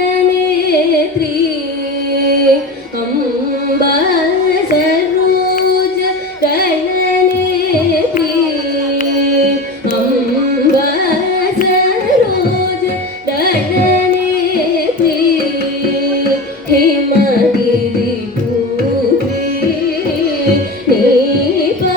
सरोजदलनेत्री अम्बा सरोजदलनेत्री अम्बा सरोजदलनेत्री हिमगिरि पुत्री नीपदाम्बुजमुरे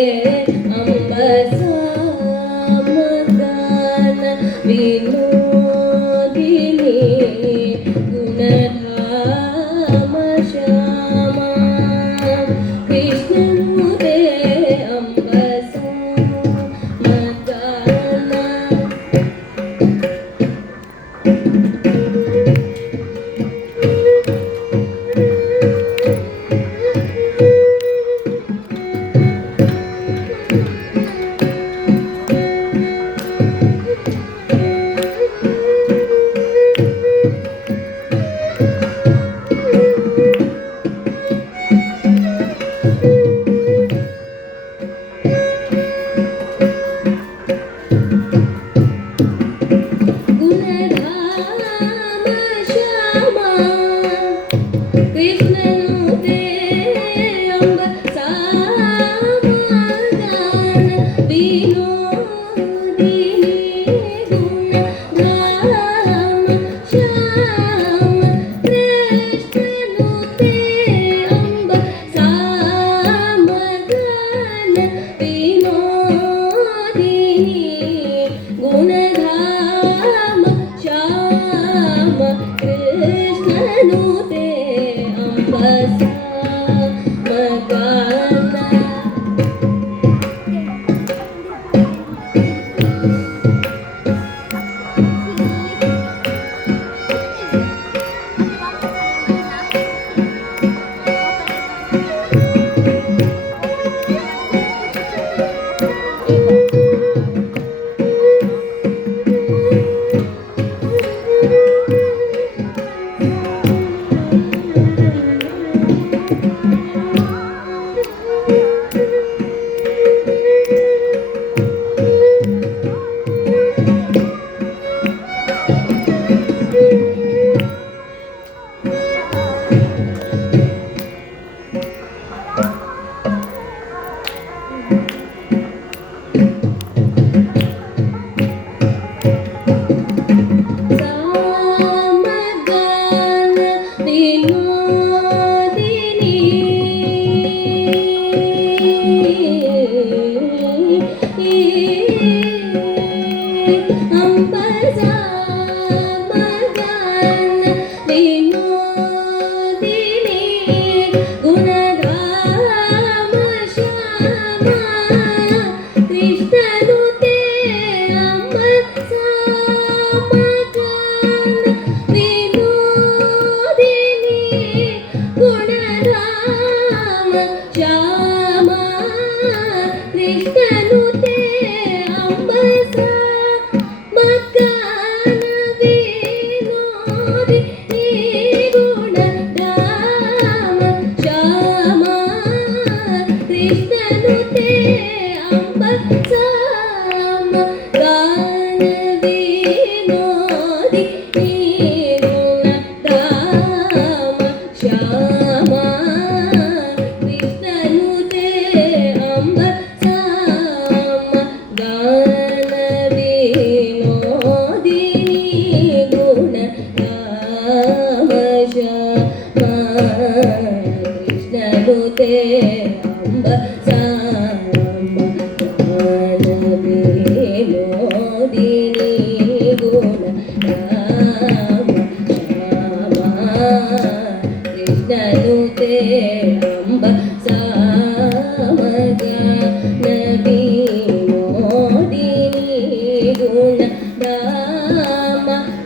ಅಂಬ ಸಮಗಾನ ವಿನೋದಿನಿ ಗುಣಧಾಮ ಶ್ಯಾಮ ಕೃಷ್ಣನು ರೇ ಅಂಬ ಸಮಗಾನ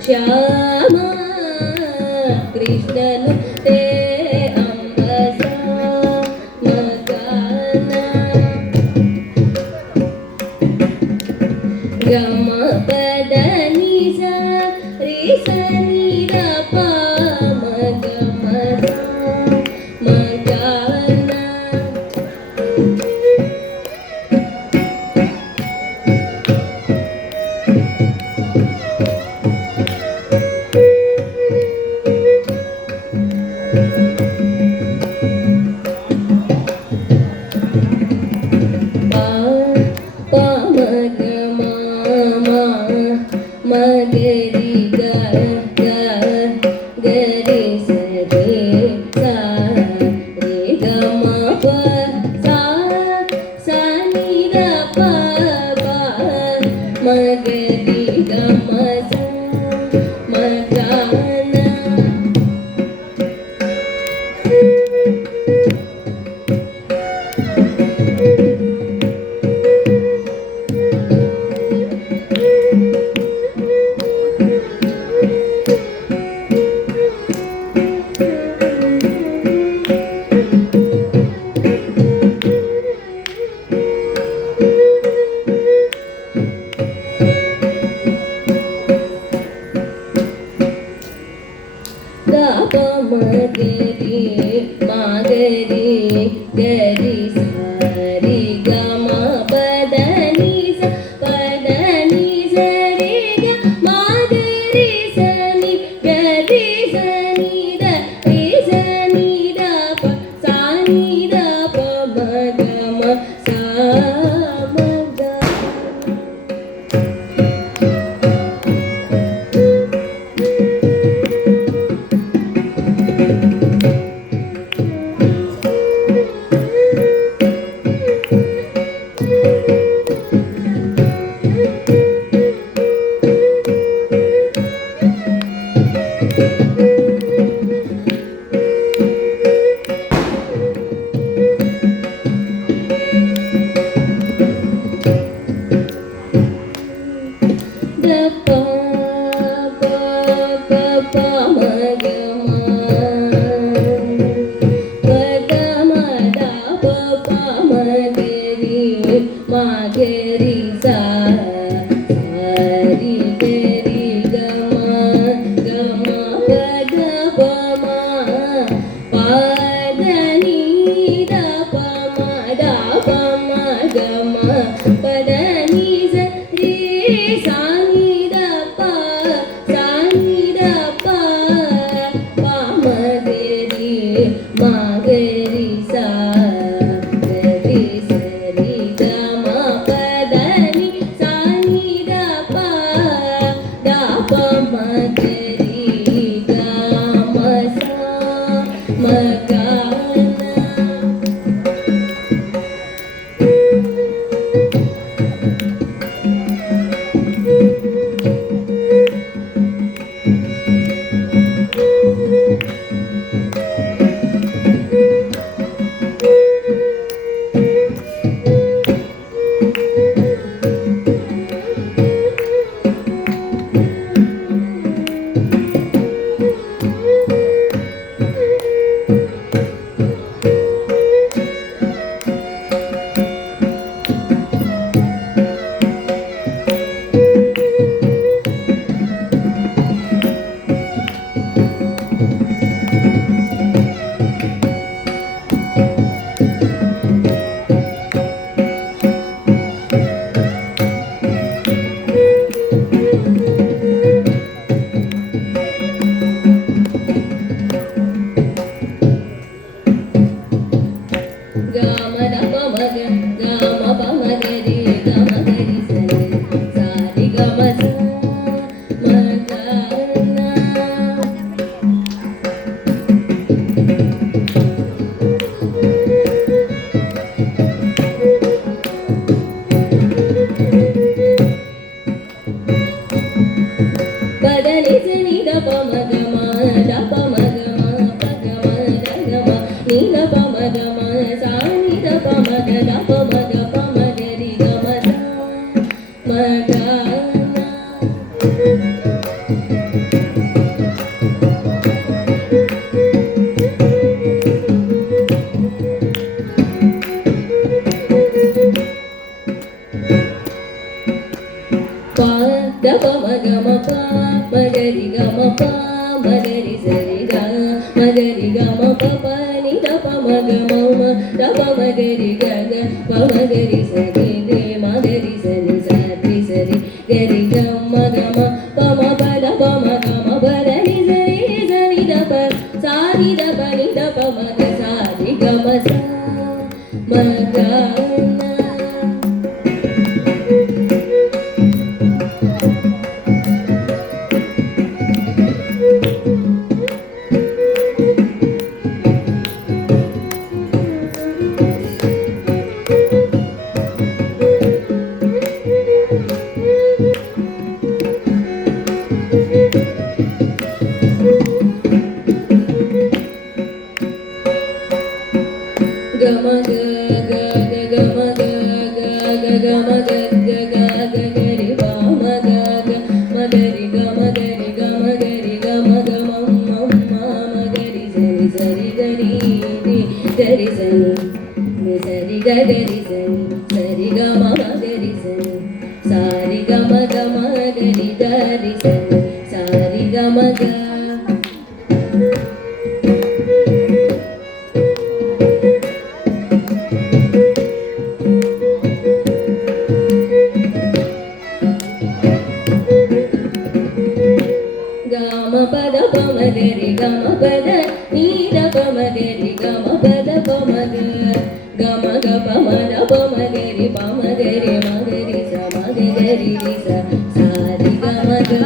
ಶ್ಯಾಮ ಕೃಷ್ಣನು ತೇ ಅಂಬಸ ಮಗನ ಗಮ ಪದ ನಿಸ ರಿಸ ನಿರ ಪ ಮಗ ಮದ ಮಗನ ಮಗರಿ ಗ ma ga ga ga ga ga ri pa ma ga ga ma ga ri ga ma ga ri ga ma ga ri ga ma ga ma ma ma ma ga ri sa ri ga ri ri ga ri sa ni sa ri ga ri sa ri ga ma ga ri sa sa ri ga ma ga ri ga ri sa ri ga ma ga gama pada pama gari gama pada nida pama gari gama pada pama gama ga pama da pama gari magari sa magari sa sa ri gama ga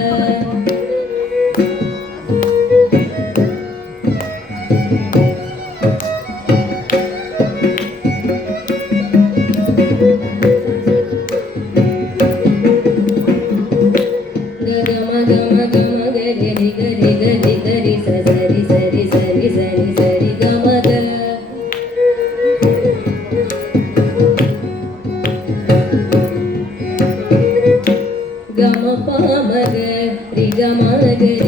gama pama gari gama gari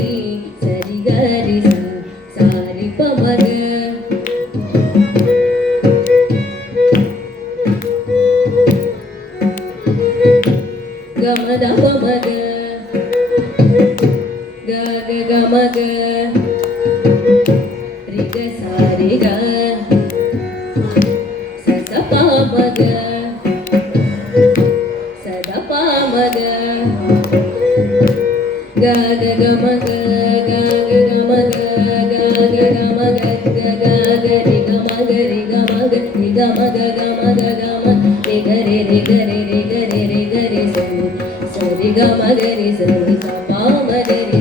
sari gari sa sari pama gama da pama ga ga gama ga ri ga sari ga sa sa pama ga sa da pama ga ga ga ga ma ga ga ga ga ma ga ga ga ga ma ga ga ga ga ri ga ma ga ri ga ma ga ri ga ma ga ga ma ga ga ma ri ga ri ri ga ri ri ga ri ri ga ri sa ri ga ma ga ri sa pa ma ga ri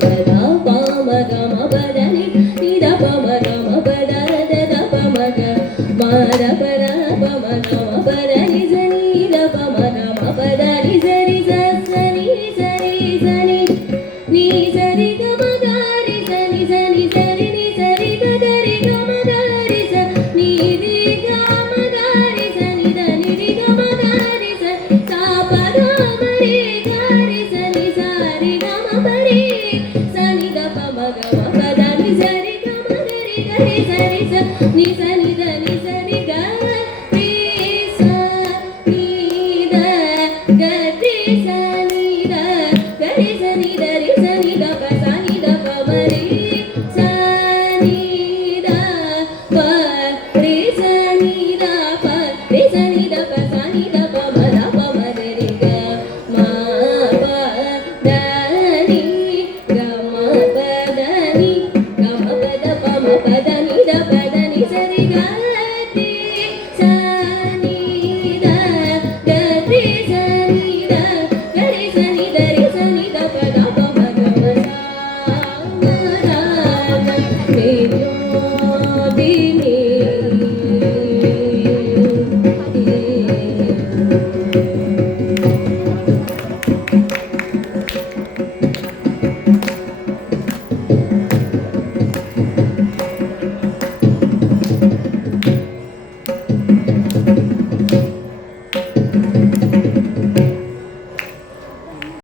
sa da pa ma ga ma pa da ni da pa ma ga ma pa da da pa ma ga ma da pa da pa ma ga ma pa da ni sa ni da pa ma ga ma pa da ni sa ri sa sa ni sa ri sa ni ni sa ri ga ma ga ri sa ni sa ni sa ri ni sa ri ga ri ga ma ga ri sa ni ri ga ma ga ri sa ni da ni ri ga ma ga ri sa sa pa da ma ri ga ri sa ni sa ri ga ma pa ri sa ni da pa ma ga ma pa da ni sa ri ga ma ga ri sa ri sa ni sa ni da ni sa ri ga ri sa ni da ga ri sa ni da ga ri sa ni da ri sa ni da pa sa ni da pa ma ri sa ni da pa ri sa ni da pa ri sa ni da pa